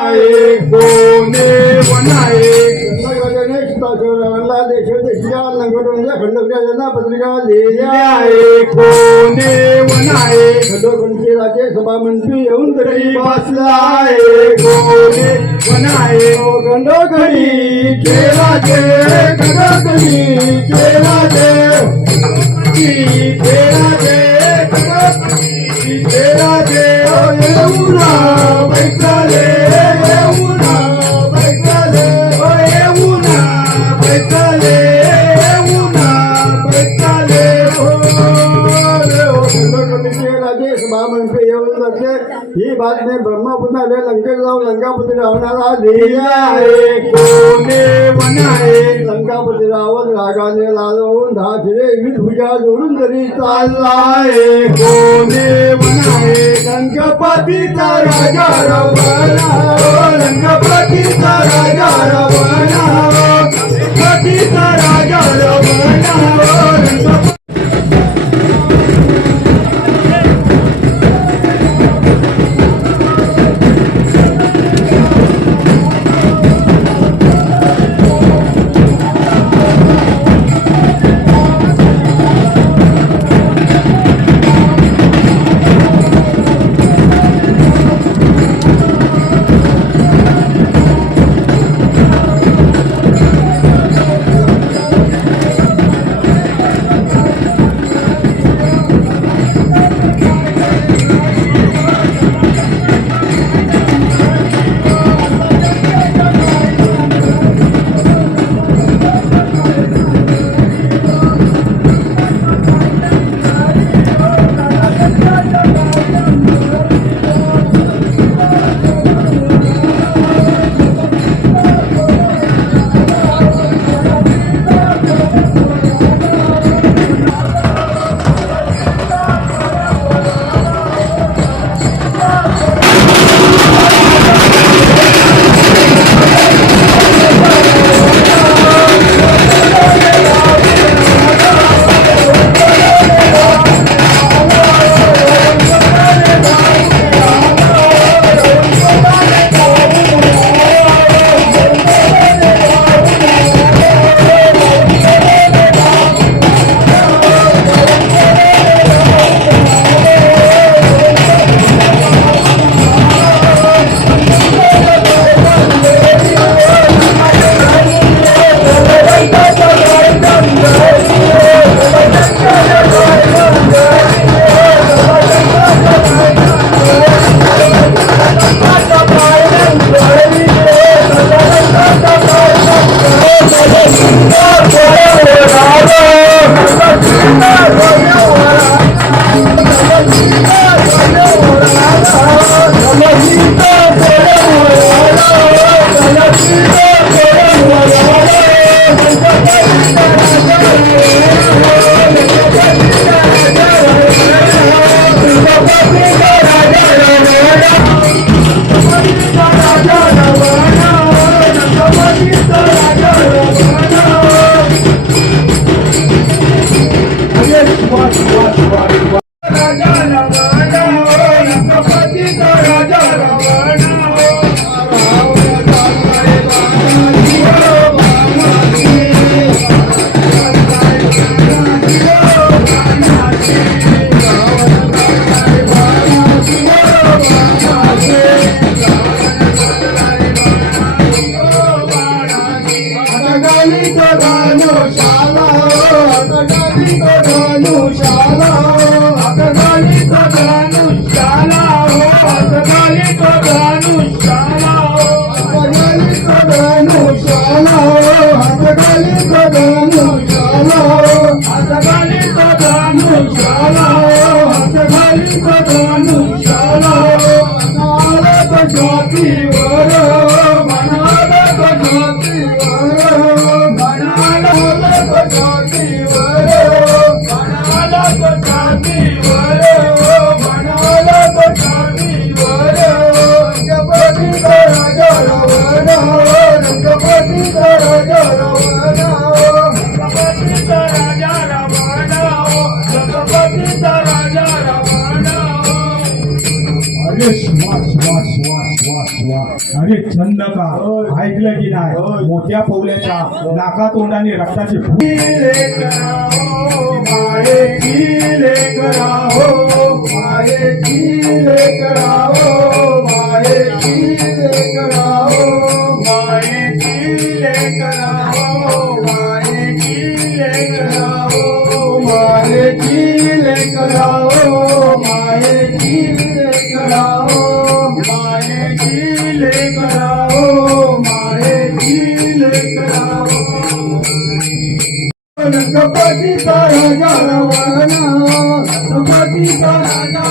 कोणे वनाये पत्रिका लिहिल्या आहे. कोणे वनाये खंडोखंडचे राजे सभामंत्री येऊन तरी बसला आहे. कोणे वनाये खंडोखंडी केलाचे खंडोखंडी केलाचे केलाचे केलाचे येऊना बैसाले येऊना ही बातमी ब्रह्मपुत्राने लंकेत जाऊन लंकापती रावणाला लिहिल्या आहे. कोणे वनाये लंकापती रावण रागाने लालवून दहा फिरे वीस जोडून तरी चाललाय कोणे वनाये गणपतीचा राजा रवणा. लंकापतीचा राजा रवणा. गणपतीचा अरे शिवा शिवा शिवा शिवा शिवा अरे छंद का. ऐकलं की नाही? मोठ्या पौल्याच्या नाका तोंडाने रक्ताचे कराओ कराओ Rupati Karajara Vana Rupati Karajara Vana